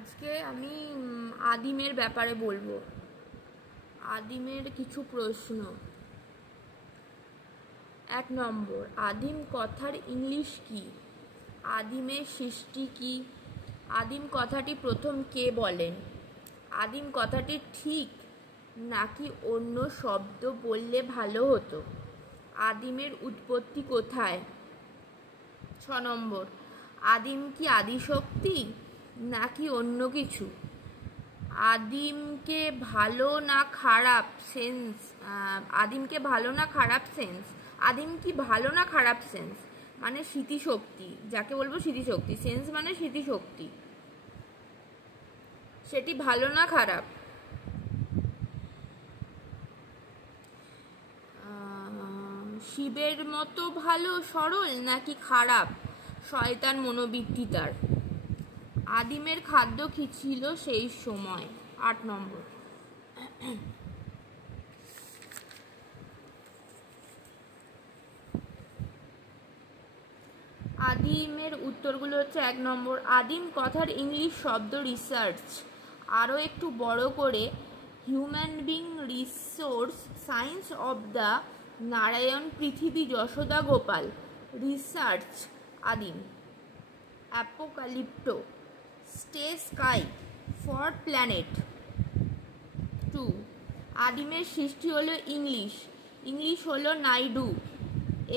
আজকে আমি আদিমের ব্যাপারে বলবো। আদিমের কিছু প্রশ্ন। 1 নম্বর, আদিম কথার ইংলিশ কি? আদিমের সৃষ্টি কি? আদিম কথাটি প্রথম কে বলেন? আদিম কথাটি ঠিক নাকি অন্য শব্দ বললে ভালো হতো? আদিমের উৎপত্তি কোথায়? 6 নম্বর, আদিম কি আদিশক্তি নাকি অন্য কিছু? আদিমকে ভালো না খারাপ সেন্স আদিমকে ভালো না খারাপ সেন্স আদিম কি ভালো না খারাপ সেন্স মানে স্মৃতিশক্তি, যাকে বলবো স্মৃতিশক্তি, সেন্স মানে স্মৃতিশক্তি, সেটি ভালো না খারাপ? শিবের মতো ভালো সরল নাকি খারাপ শয়তান মনোবৃত্তি তার? আদিমের খাদ্য কি ছিল সেই সময়? 8 নম্বর, আদিমের উত্তরগুলো হচ্ছে 1 নম্বর, আদিম কথার ইংলিশ শব্দ রিসার্চ, আরও একটু বড় করে human being resource science of the Narayan পৃথিবী যশোদা গোপাল রিসার্চ আদিম অ্যাপোকালিপ্টো স্টে স্কাই ফর প্ল্যানেট 2, আদিমের সৃষ্টি হলো ইংলিশ হলো নাইডু,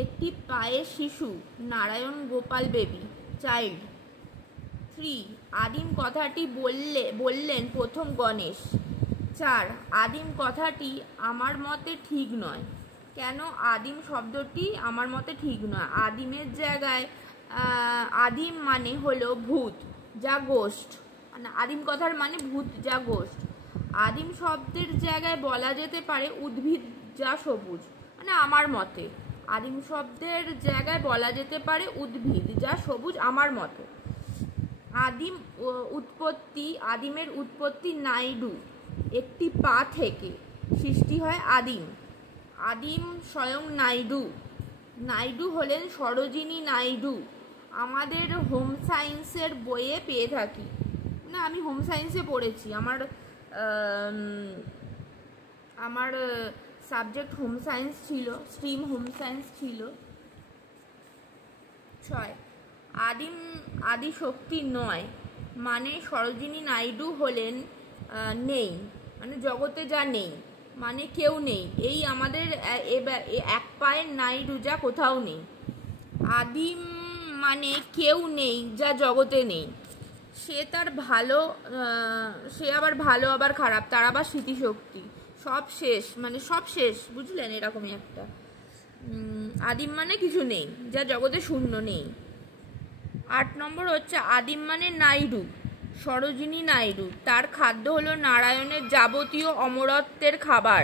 একটি পায়ের শিশু নারায়ণ গোপাল বেবি চাইল্ড 3, আদিম কথাটি বললেন প্রথম গণেশ 4, আদিম কথাটি আমার মতে ঠিক নয়। কেন আদিম শব্দটি আমার মতে ঠিক নয়? আদিমের জায়গায় আদিম মানে হলো ভূত যা গোস্ট, মানে আদিম কথার মানে ভূত যা গোস্ট। আদিম শব্দের জায়গায় বলা যেতে পারে উদ্ভিদ যা সবুজ, মানে আমার মতে আদিম শব্দের জায়গায় বলা যেতে পারে উদ্ভিদ যা সবুজ আমার মতে। আদিমের উৎপত্তি নাইডু, একটি পা থেকে সৃষ্টি হয় আদিম স্বয়ং নাইডু হলেন সরোজিনী নাইডু, আমাদের হোম সায়েন্সের বইয়ে পেয়ে থাকি, না আমি হোম সায়েন্সে পড়েছি, আমার সাবজেক্ট হোম সায়েন্স ছিল, স্ট্রিম হোম সায়েন্স ছিল। 6, আদি শক্তি নয় মানে সরোজিনী নাইডু হলেন নেই, মানে জগতে যা নেই, মানে কেউ নেই, এই আমাদের এক পায়ের নাইডু যা কোথাও নেই। আদিম মানে কেউ নেই যা জগতে নেই, সে আবার ভালো আবার খারাপ, তার আবার স্মৃতিশক্তি, সব শেষ, মানে সব শেষ, বুঝলেন, এরকমই একটা। আদিম মানে কিছু নেই যা জগতে শূন্য নেই। 8 নম্বর হচ্ছে আদিম মানে নাইডু, সরোজিনী নাইডু, তার খাদ্য হলো নারায়ণের যাবতীয় অমরত্বের খাবার,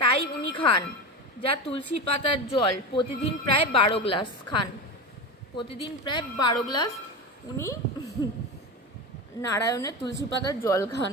তাই উনি খান যা তুলসী পাতার জল, প্রতিদিন প্রায় 12 গ্লাস খান, প্রতিদিন প্রায় 12 গ্লাস উনি নারায়ণের তুলসী পাতার জল খান।